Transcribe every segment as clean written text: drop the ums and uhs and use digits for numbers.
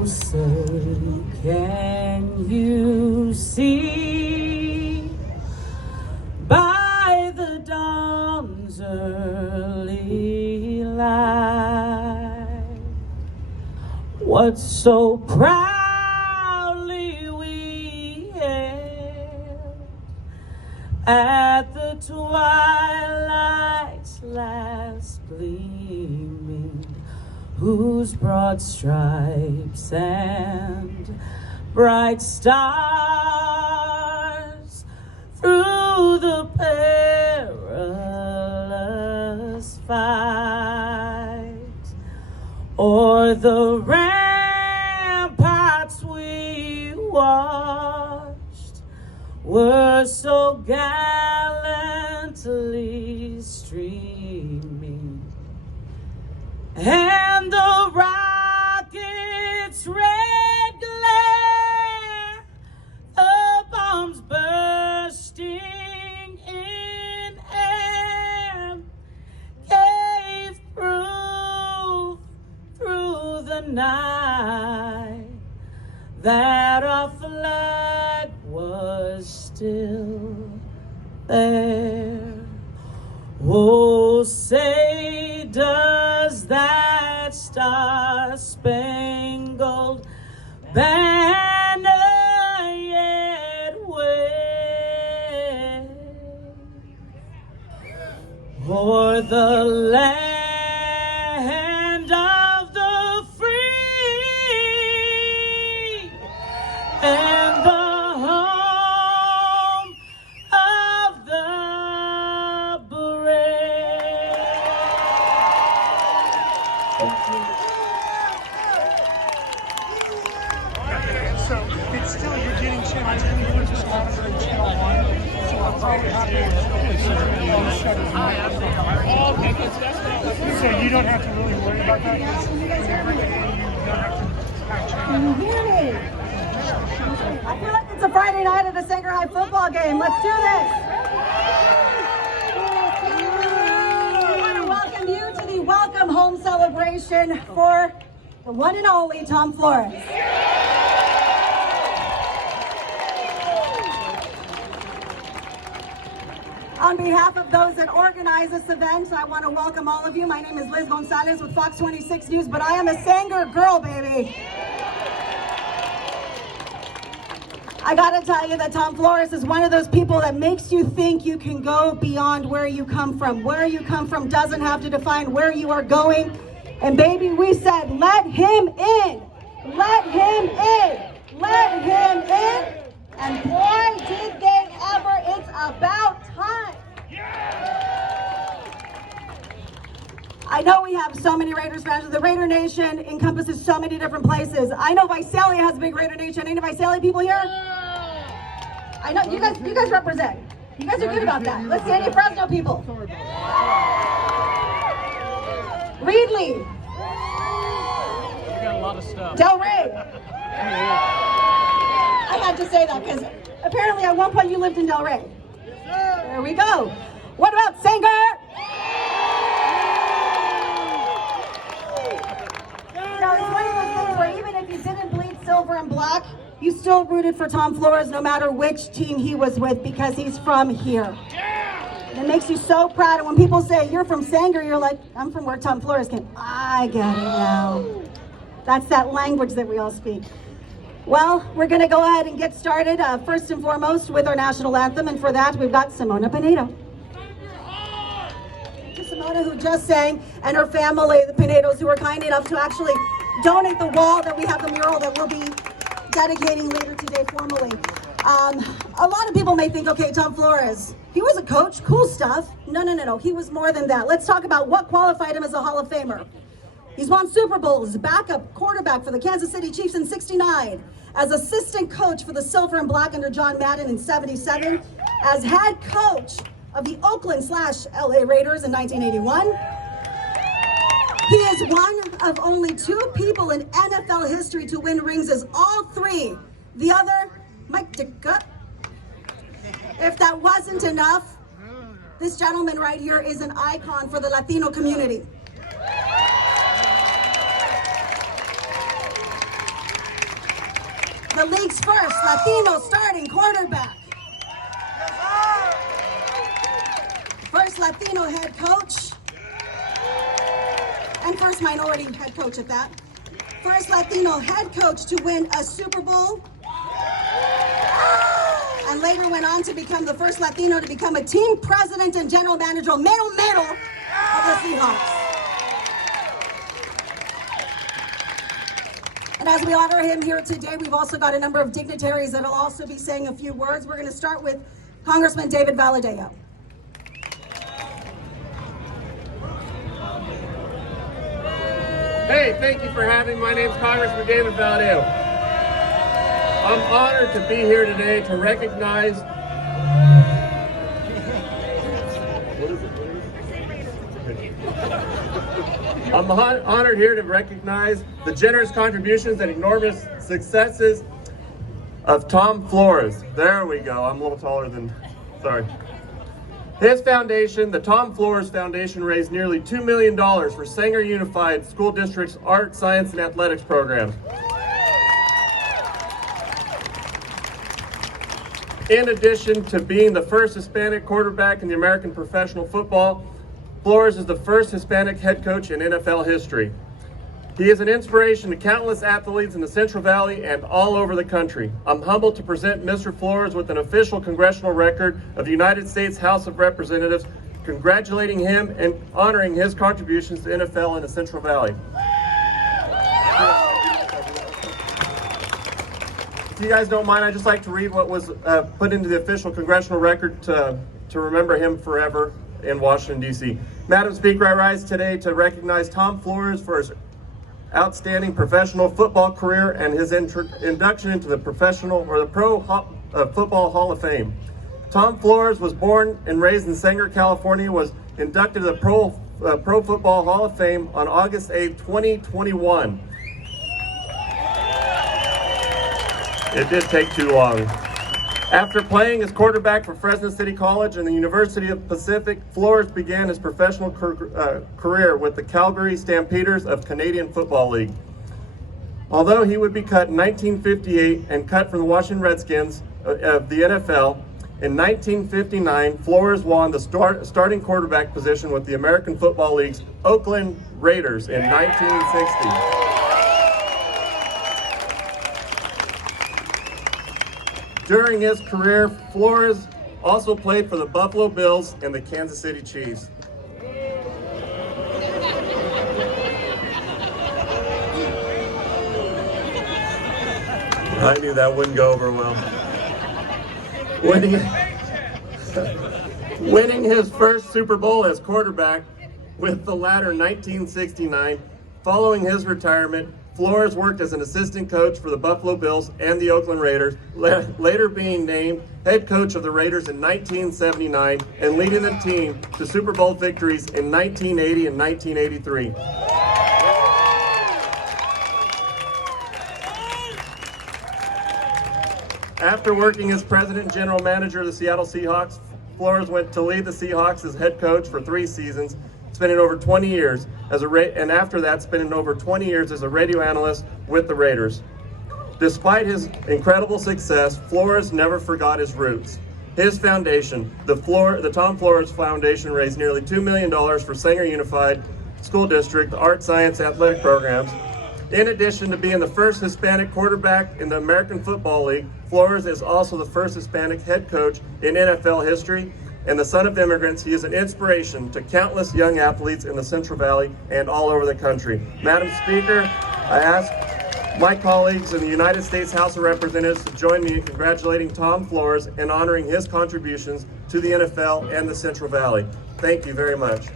Oh, say, can you see by the dawn's early light what so proudly we hailed at the twilight's last gleaming, whose broad stripes and bright stars through the perilous fight o'er the ramparts we watched were so gallantly streaming, and the rocket's red glare, the bombs bursting in air, gave proof through the night that our flag was still there. Oh, say does that star-spangled banner yet wave o'er the land of the free and the home of the brave? So it's still, you're getting channel 2, you're just monitoring channel 1. So I'm probably happy so you don't have to really worry about that. Because when you bring it in, you don't have to have channel 1. Can you hear me? I feel like it's a Friday night at a Sanger High football game. Let's do this. I want to welcome you to the Welcome Home celebration for the one and only Tom Flores. On behalf of those that organize this event, I want to welcome all of you. My name is Liz Gonzalez with Fox 26 News, but I am a Sanger girl, baby. I gotta tell you that Tom Flores is one of those people that makes you think you can go beyond where you come from. Where you come from doesn't have to define where you are going. And baby, we said, let him in. Let him in. Let him in. And boy, did they ever. It's about time. I know we have so many Raiders fans. The Raider Nation encompasses so many different places. I know Visalia has a big Raider Nation. Any Visalia people here? I know you guys represent. You guys are good about that. Let's see any Fresno people. Reedley. You got a lot of stuff. Del Rey. I had to say that because apparently at one point you lived in Del Rey. There we go. What about Sanger? Now, it's one of those things where even if you didn't bleed silver and black, you still rooted for Tom Flores no matter which team he was with because he's from here. It makes you so proud. And when people say, you're from Sanger, you're like, I'm from where Tom Flores came. I get it now. That's that language that we all speak. Well, we're going to go ahead and get started first and foremost with our national anthem. And for that, we've got Simona Pinedo. Simona, who just sang, and her family, the Pinedos, who were kind enough to actually donate the wall that we have, the mural that we'll be dedicating later today formally. A lot of people may think, okay, Tom Flores, he was a coach, cool stuff. No. He was more than that. Let's talk about what qualified him as a Hall of Famer. He's won Super Bowls, backup quarterback for the Kansas City Chiefs in '69, as assistant coach for the Silver and Black under John Madden in '77, as head coach of the Oakland/LA Raiders in 1981. He is one of only 2 people in NFL history to win rings as all 3. The other, Mike Ditka. If that wasn't enough, this gentleman right here is an icon for the Latino community. the league's first Latino starting quarterback. First Latino head coach. And first minority head coach at that. First Latino head coach to win a Super Bowl. And later went on to become the first Latino to become a team president and general manager, mero of the Seahawks. And as we honor him here today, we've also got a number of dignitaries that will also be saying a few words. We're going to start with Congressman David Valadeo. Hey, thank you for having me. My name's Congressman David Valadeo. I'm honored to be here today to recognize I'm honored here to recognize the generous contributions and enormous successes of Tom Flores. There we go. I'm a little taller than, sorry. His foundation, the Tom Flores Foundation, raised nearly $2 million for Sanger Unified School District's art, science, and athletics programs. In addition to being the first Hispanic quarterback in the American professional football, Flores is the first Hispanic head coach in NFL history. He is an inspiration to countless athletes in the Central Valley and all over the country. I'm humbled to present Mr. Flores with an official congressional record of the United States House of Representatives, congratulating him and honoring his contributions to NFL in the Central Valley. If you guys don't mind, I'd just like to read what was put into the official congressional record to remember him forever in Washington, D.C. Madam Speaker, I rise today to recognize Tom Flores for his outstanding professional football career and his induction into the professional or the Pro Football Hall of Fame. Tom Flores was born and raised in Sanger, California, was inducted to the Pro Football Hall of Fame on August 8, 2021. It did take too long. After playing as quarterback for Fresno City College and the University of Pacific, Flores began his professional career with the Calgary Stampeders of Canadian Football League. Although he would be cut in 1958 and cut from the Washington Redskins of the NFL, in 1959, Flores won the starting quarterback position with the American Football League's Oakland Raiders in 1960. During his career, Flores also played for the Buffalo Bills and the Kansas City Chiefs. I knew that wouldn't go over well. Winning his first Super Bowl as quarterback with the latter 1969. Following his retirement, Flores worked as an assistant coach for the Buffalo Bills and the Oakland Raiders, later being named head coach of the Raiders in 1979 and leading the team to Super Bowl victories in 1980 and 1983. After working as president and general manager of the Seattle Seahawks, Flores went to lead the Seahawks as head coach for 3 seasons, spending over 20 years and after that spending over 20 years as a radio analyst with the Raiders. Despite his incredible success, Flores never forgot his roots. His foundation, the Tom Flores Foundation, raised nearly $2 million for Sanger Unified School District, the art, science, athletic programs. In addition to being the first Hispanic quarterback in the American Football League, Flores is also the first Hispanic head coach in NFL history. And the son of immigrants, he is an inspiration to countless young athletes in the Central Valley and all over the country. Madam Speaker, I ask my colleagues in the United States House of Representatives to join me in congratulating Tom Flores and honoring his contributions to the NFL and the Central Valley. Thank you very much.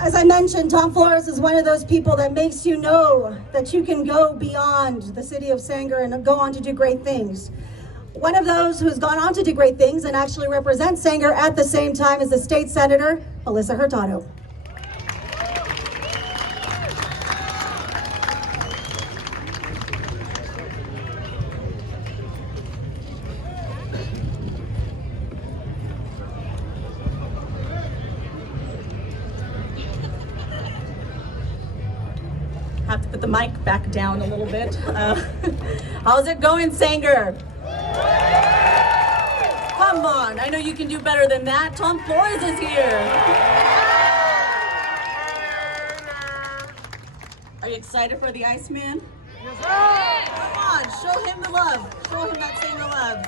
As I mentioned, Tom Flores is one of those people that makes you know that you can go beyond the city of Sanger and go on to do great things. One of those who has gone on to do great things and actually represents Sanger at the same time is the state senator, Melissa Hurtado. have to put the mic back down a little bit. How's it going, Sanger? Come on, I know you can do better than that. Tom Flores is here. Are you excited for the Iceman? Come on, show him the love. Show him that Sanger love.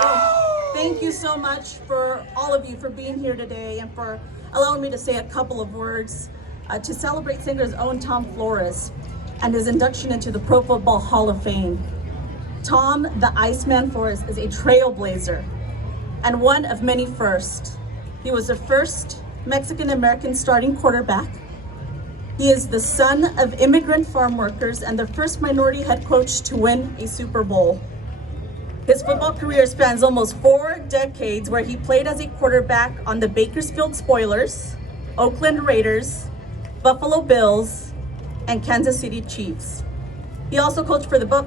So, thank you so much for all of you for being here today and for allowing me to say a couple of words to celebrate Sanger's own Tom Flores and his induction into the Pro Football Hall of Fame. Tom, the Iceman Flores, is a trailblazer and one of many firsts. He was the first Mexican-American starting quarterback. He is the son of immigrant farm workers and the first minority head coach to win a Super Bowl. His football career spans almost 4 decades, where he played as a quarterback on the Bakersfield Spoilers, Oakland Raiders, Buffalo Bills, and Kansas City Chiefs. He also coached for the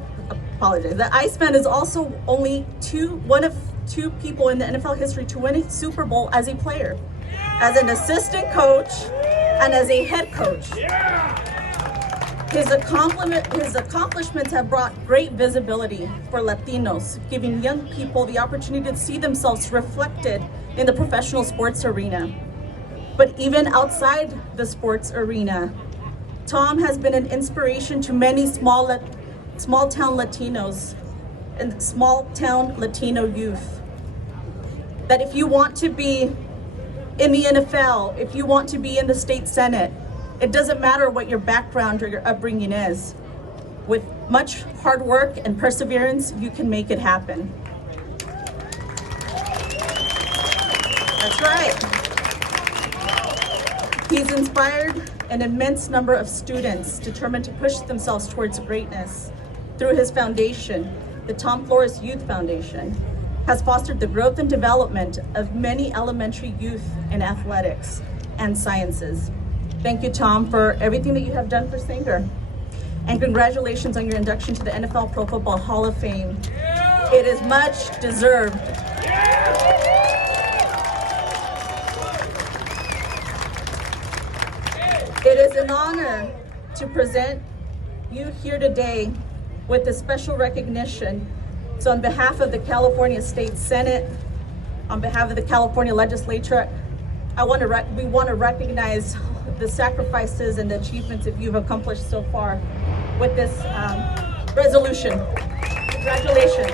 Iceman is also one of two people in the NFL history to win a Super Bowl as a player, as an assistant coach and as a head coach. His accomplishments have brought great visibility for Latinos, giving young people the opportunity to see themselves reflected in the professional sports arena. But even outside the sports arena, Tom has been an inspiration to many small-town Latinos and small-town Latino youth. That if you want to be in the NFL, if you want to be in the state Senate, it doesn't matter what your background or your upbringing is. With much hard work and perseverance, you can make it happen. That's right. He's inspired an immense number of students determined to push themselves towards greatness. Through his foundation, the Tom Flores Youth Foundation has fostered the growth and development of many elementary youth in athletics and sciences. Thank you, Tom, for everything that you have done for Sanger. And congratulations on your induction to the NFL Pro Football Hall of Fame. It is much deserved. It is an honor to present you here today with a special recognition. So on behalf of the California State Senate, on behalf of the California Legislature, we want to recognize the sacrifices and the achievements that you've accomplished so far with this resolution. Congratulations.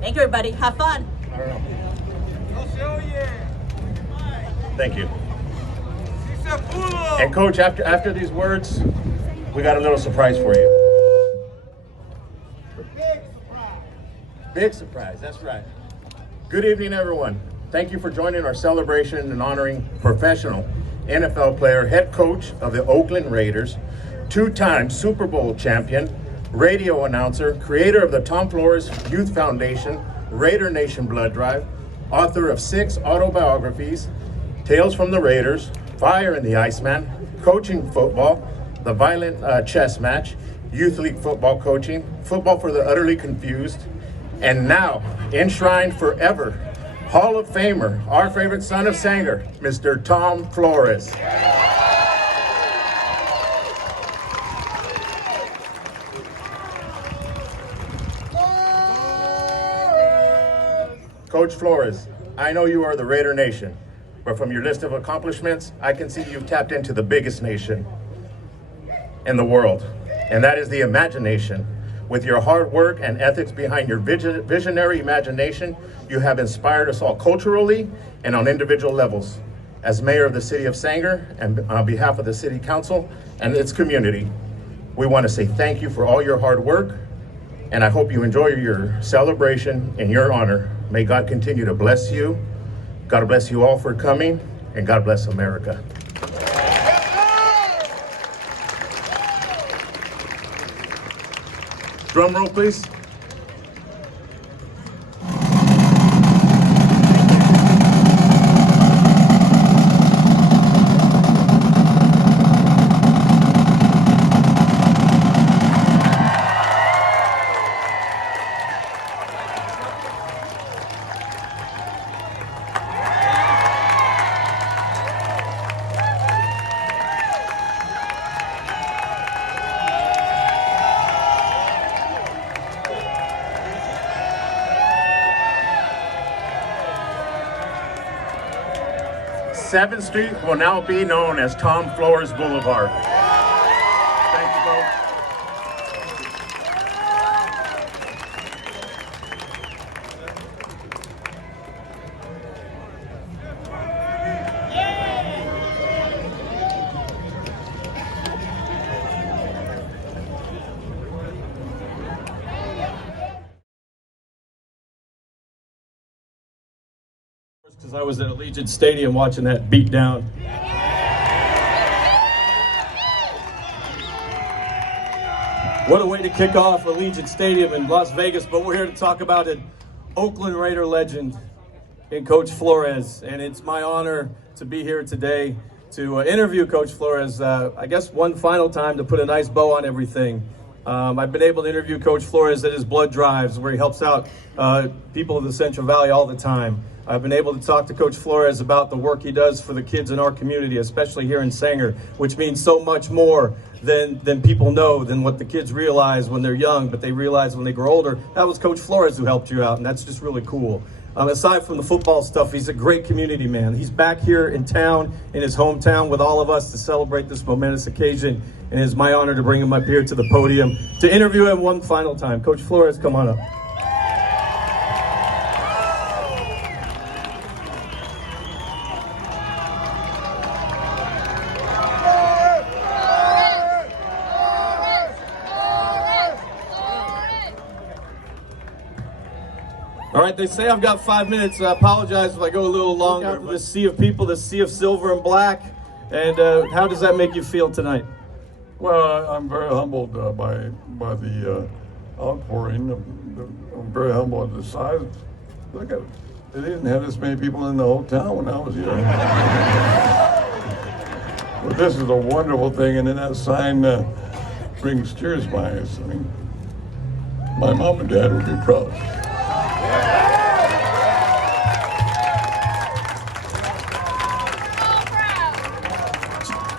Thank you, everybody. Have fun. Thank you. And Coach, after these words, we got a little surprise for you. Big surprise, that's right. Good evening, everyone. Thank you for joining our celebration and honoring professional NFL player, head coach of the Oakland Raiders, 2-time Super Bowl champion, radio announcer, creator of the Tom Flores Youth Foundation, Raider Nation Blood Drive, author of 6 autobiographies, Tales from the Raiders, Fire in the Iceman, Coaching Football, The Violent Chess Match, Youth League Football Coaching, Football for the Utterly Confused, and now, enshrined forever, Hall of Famer, our favorite son of Sanger, Mr. Tom Flores. Coach Flores, I know you are the Raider Nation, but from your list of accomplishments, I can see you've tapped into the biggest nation in the world, and that is the imagination. With your hard work and ethics behind your visionary imagination, you have inspired us all culturally and on individual levels. As mayor of the city of Sanger and on behalf of the city council and its community, we want to say thank you for all your hard work, and I hope you enjoy your celebration in your honor. May God continue to bless you. God bless you all for coming, and God bless America. Drum roll, please. 7th Street will now be known as Tom Flores Boulevard. Thank you, folks. Because I was at Allegiant Stadium watching that beat down. What a way to kick off Allegiant Stadium in Las Vegas, but we're here to talk about an Oakland Raider legend in Coach Flores, and it's my honor to be here today to interview Coach Flores, I guess one final time to put a nice bow on everything. I've been able to interview Coach Flores at his blood drives where he helps out people of the Central Valley all the time. I've been able to talk to Coach Flores about the work he does for the kids in our community, especially here in Sanger, which means so much more than people know, than what the kids realize when they're young, but they realize when they grow older. That was Coach Flores who helped you out, and that's just really cool. Aside from the football stuff, he's a great community man. He's back here in town, in his hometown, with all of us to celebrate this momentous occasion, and it's my honor to bring him up here to the podium to interview him one final time. Coach Flores, come on up. All right, they say I've got 5 minutes. I apologize if I go a little longer. Out to this sea of people, this sea of silver and black. And how does that make you feel tonight? Well, I'm very humbled by the outpouring. I'm very humbled at the size. Look at it. They didn't have this many people in the whole town when I was here. But this is a wonderful thing, and then that sign brings tears to my eyes. I mean, my mom and dad would be proud.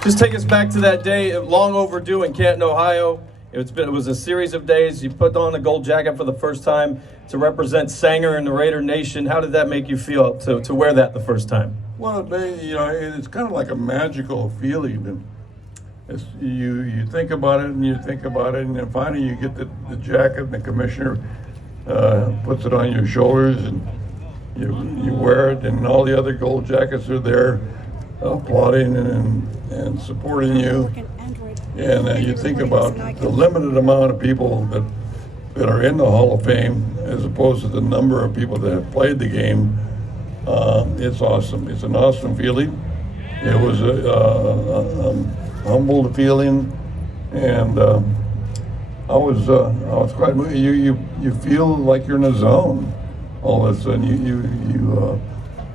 Just take us back to that day, long overdue in Canton, Ohio. It was a series of days. You put on the gold jacket for the first time to represent Sanger and the Raider Nation. How did that make you feel to wear that the first time? Well, it's kind of like a magical feeling. You think about it and you think about it, and then finally you get the jacket, and the commissioner puts it on your shoulders, and you wear it, and all the other gold jackets are there applauding and supporting you. And you think about the limited amount of people that are in the Hall of Fame as opposed to the number of people that have played the game. It's awesome. It's an awesome feeling. It was a humbled feeling, and I was quite moved. You feel like you're in a zone. All of a sudden,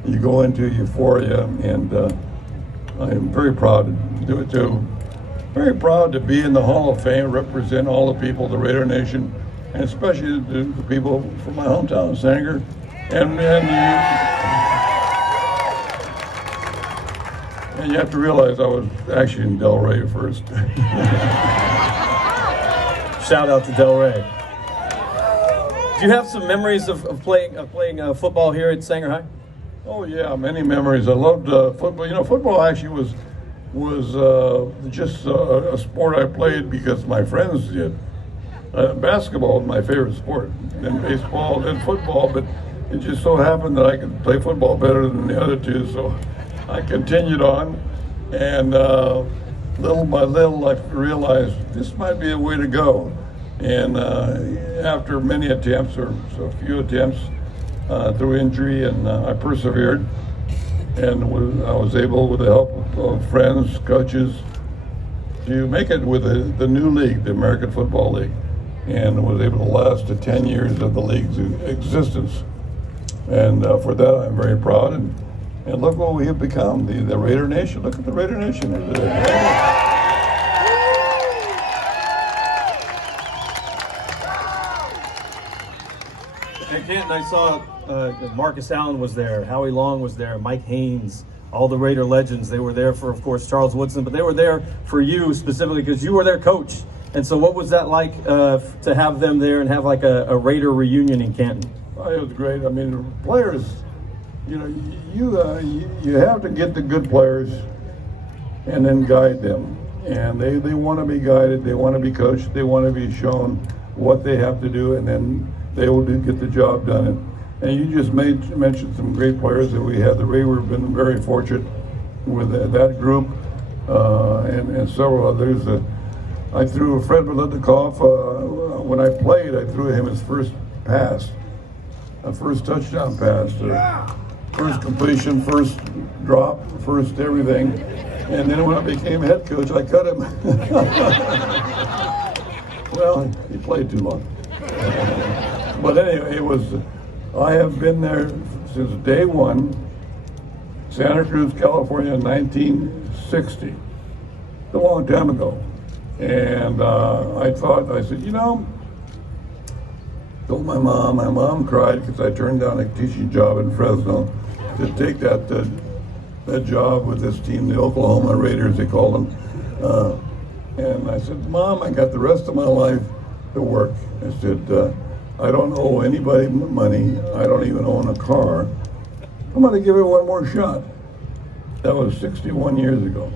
you go into euphoria, and I'm very proud to do it too. Very proud to be in the Hall of Fame, represent all the people of the Raider Nation, and especially the people from my hometown, Sanger, and you have to realize I was actually in Delray first. Shout out to Delray. Do you have some memories of playing football here at Sanger High? Oh yeah, many memories. I loved football. You know, football actually was just a sport I played because my friends did. Basketball was my favorite sport, then baseball, then football, but it just so happened that I could play football better than the other two, so I continued on, and little by little I realized this might be a way to go. And after many attempts, or so few attempts, through injury, and I persevered, and I was able, with the help of friends, coaches, to make it with the new league, the American Football League, and was able to last to 10 years of the league's existence. And for that, I'm very proud. And look what we have become, the Raider Nation. Look at the Raider Nation today. In Canton, I saw Marcus Allen was there, Howie Long was there, Mike Haynes, all the Raider legends. They were there for, of course, Charles Woodson, but they were there for you specifically because you were their coach. And so what was that like to have them there and have like a Raider reunion in Canton? Oh, it was great. I mean, players you know, you have to get the good players and then guide them. And they want to be guided, they want to be coached, they want to be shown what they have to do, and then they will get the job done. And you just mentioned some great players that we had. We've been very fortunate with that group and several others. I threw Fred Biletnikoff, when I played, I threw him his first pass, first touchdown pass, first completion, first drop, first everything. And then when I became head coach, I cut him. Well, he played too long. But anyway, I have been there since day one, Santa Cruz, California, 1960, a long time ago. And I said, you know, told my mom cried because I turned down a teaching job in Fresno to take that job with this team, the Oklahoma Raiders, they call them. And I said, Mom, I got the rest of my life to work. I said, I don't owe anybody money. I don't even own a car. I'm going to give it one more shot. That was 61 years ago.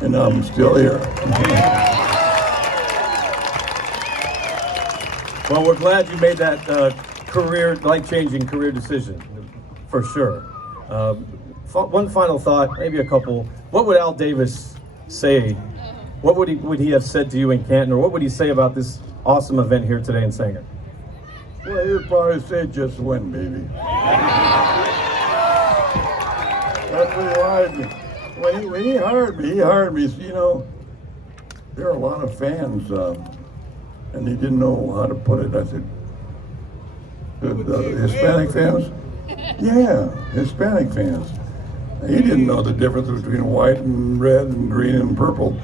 And I'm still here. Well, we're glad you made that life-changing career decision, for sure. One final thought, maybe a couple. What would Al Davis say? What would he have said to you in Canton, or what would he say about this awesome event here today in Sanger? Well, he would probably say, just win, baby. That's what he hired me. When he hired me, so, you know, there are a lot of fans, and he didn't know how to put it. I said, the Hispanic fans? Yeah, Hispanic fans. He didn't know the difference between white and red and green and purple.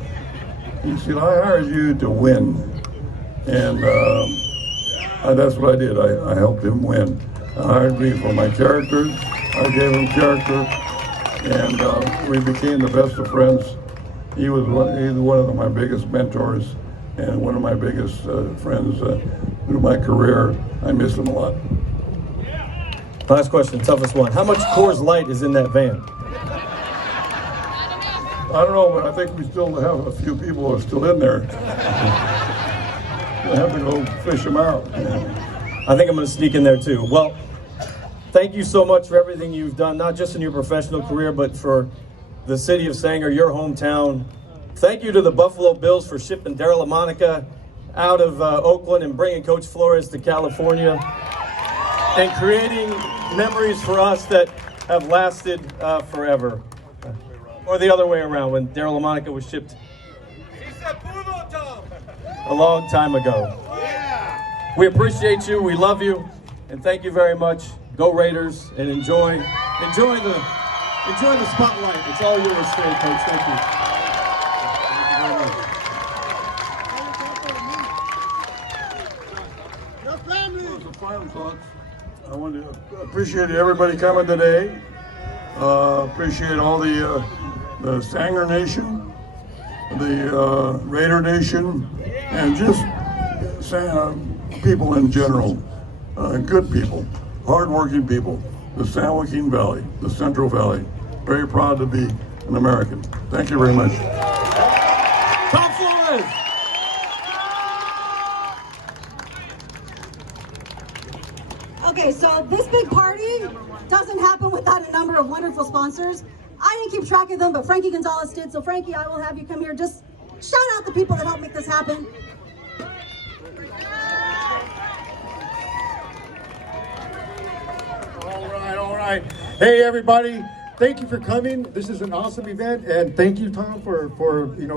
He said, I hired you to win. And that's what I did. I helped him win. I hired me for my characters. I gave him character. And we became the best of friends. He was one of my biggest mentors and one of my biggest friends through my career. I miss him a lot. Last question, toughest one. How much Coors Light is in that van? I don't know, but I think we still have a few people who are still in there. We'll have to go fish them out. I think I'm going to sneak in there too. Well, thank you so much for everything you've done, not just in your professional career, but for the city of Sanger, your hometown. Thank you to the Buffalo Bills for shipping Darryl LaMonica out of Oakland and bringing Coach Flores to California and creating memories for us that have lasted forever. Or the other way around, when Darryl LaMonica was shipped a long time ago. We appreciate you, we love you, and thank you very much. Go Raiders, and enjoy the spotlight. It's all yours today, Coach. Thank you. As a final thought, I want to appreciate everybody coming today. Appreciate all the Sanger Nation, the Raider Nation, and just people in general, good people, hardworking people, the San Joaquin Valley, the Central Valley. Very proud to be an American. Thank you very much. Tom Flores! Okay, so this big party doesn't happen without a number of wonderful sponsors. I didn't keep track of them, but Frankie Gonzalez did. So Frankie, I will have you come here. Just shout out the people that helped make this happen. All right. Hey, everybody. Thank you for coming. This is an awesome event, and thank you, Tom, for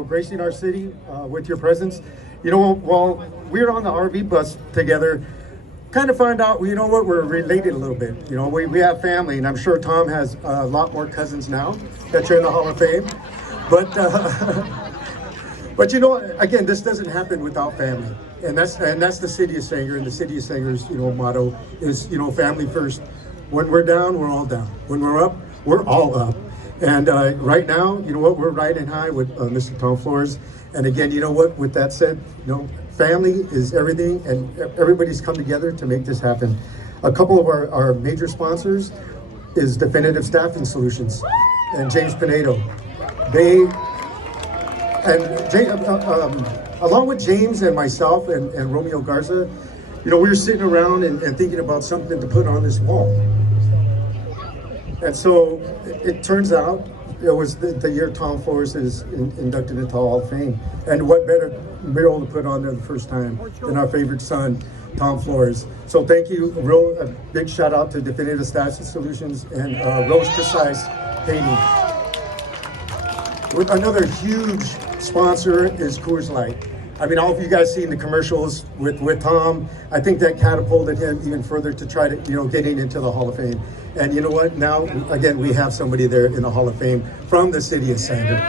gracing our city with your presence. You know, while we were on the RV bus together, kind of find out, you know what, we're related a little bit. You know, we have family, and I'm sure Tom has a lot more cousins now that you're in the Hall of Fame. But you know, again, this doesn't happen without family, and that's the city of Sanger, and the city of Sanger's motto is family first. When we're down, we're all down. When we're up, we're all up. And right now, you know what, we're riding high with Mr. Tom Flores. And again, you know what, with that said, family is everything, and everybody's come together to make this happen. A couple of our major sponsors, is Definitive Staffing Solutions and James Pinedo. Along with James and myself and Romeo Garza, we were sitting around and thinking about something to put on this wall. And so it turns out it was the year Tom Flores is inducted into the Hall of Fame. And what better mural to put on there the first time than our favorite son, Tom Flores. So thank you, a big shout out to Definitive Staffing Solutions and Rose Precise Painting. With another huge sponsor is Coors Light. I mean, all of you guys seen the commercials with Tom. I think that catapulted him even further to try to, getting into the Hall of Fame. And you know what? Now, again, we have somebody there in the Hall of Fame from the city of Sanger.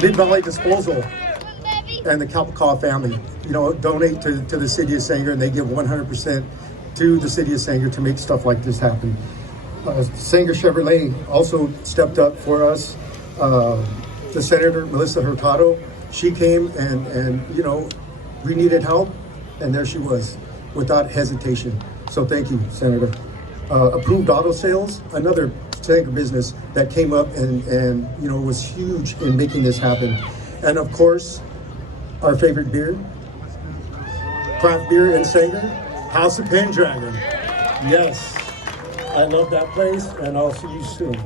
Mid-Valley Disposal and the Kalpakaw family, donate to the city of Sanger, and they give 100% to the city of Sanger to make stuff like this happen. Sanger Chevrolet also stepped up for us. The Senator, Melissa Hurtado, she came and we needed help, and there she was, without hesitation. So thank you, Senator. Approved Auto Sales, another Sanger business that came up and was huge in making this happen. And of course, our favorite beer, craft beer in Sanger, House of Pendragon. Yes, I love that place, and I'll see you soon.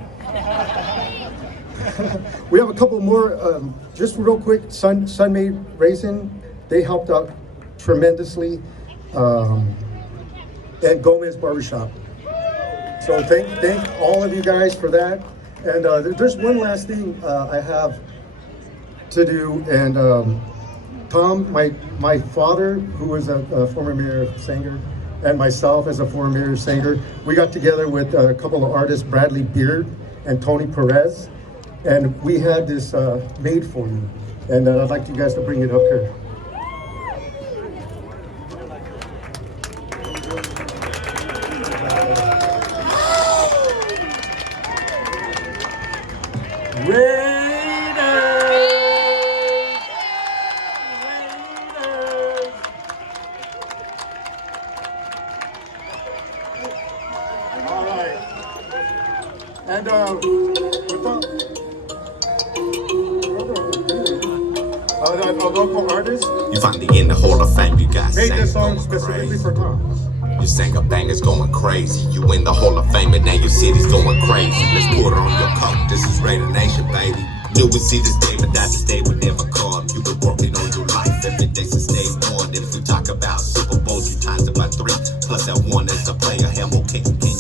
We have a couple more, just real quick, Sunmade Raisin, they helped out tremendously, and Gomez Barbershop. So thank all of you guys for that. And there's one last thing I have to do, and Tom, my father, who was a former mayor of Sanger, and myself as a former mayor of Sanger, we got together with a couple of artists, Bradley Beard and Tony Perez, and we had this made for you. And I'd like you guys to bring it up here. All right. And a local artist. You finally in the Hall of Fame, you got made this song specifically for Tom. Your Sanger bangers going crazy. You in the Hall of Fame and now your city's going crazy. Let's put it on your coat. This is Raider Nation, baby. Do we see this day, but that this day would never come. You've been working on your life every day since day one. And if we talk about Super Bowls, you times it by 3. Plus that one as a player, how more can you be?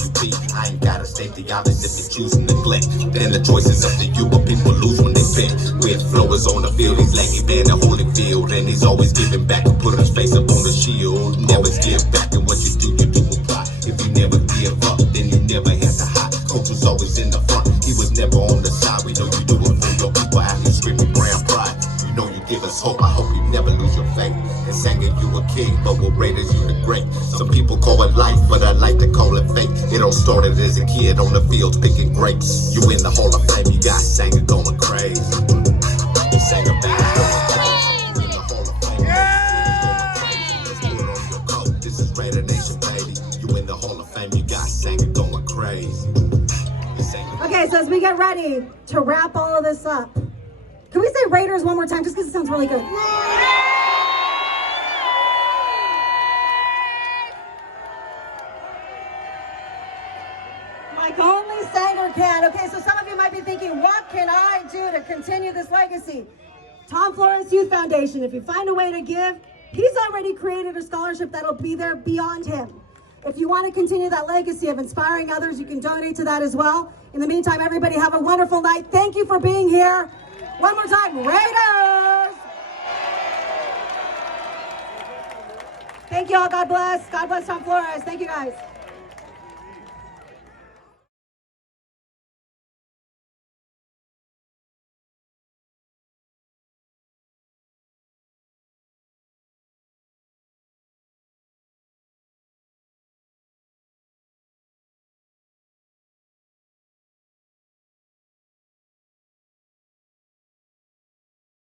I ain't gotta state the obvious if you choose neglect. Then the choice is up to you, but people lose when they bet. With Flores on the field, he's like he banned the Holyfield. And he's always giving back and putting his face up on the shield. Never give back, and what you do with pride. If you never give up, then you never have to hide. Coach was always in the front, he was never on the side. We know you do it for your people out here screaming brown pride. You know you give us hope, I hope you never lose your faith. And Sanger, you a king, but with Raiders, you the great. Some people call it life, but I like to call it fate. It all started as a kid on the fields picking grapes. You in the Hall of Fame, you got Sanger going crazy. You Sanger back going crazy. You in the Hall of Fame, let's put it on your coat. This is Raider Nation, baby. You in the Hall of Fame, you got Sanger going crazy. Okay, so as we get ready to wrap all of this up, can we say Raiders one more time, just because it sounds really good? Like only Sanger can. Okay, so some of you might be thinking, what can I do to continue this legacy? Tom Flores Youth Foundation, if you find a way to give, he's already created a scholarship that'll be there beyond him. If you want to continue that legacy of inspiring others, you can donate to that as well. In the meantime, everybody have a wonderful night. Thank you for being here. One more time, Raiders! Thank you all. God bless. God bless Tom Flores. Thank you guys.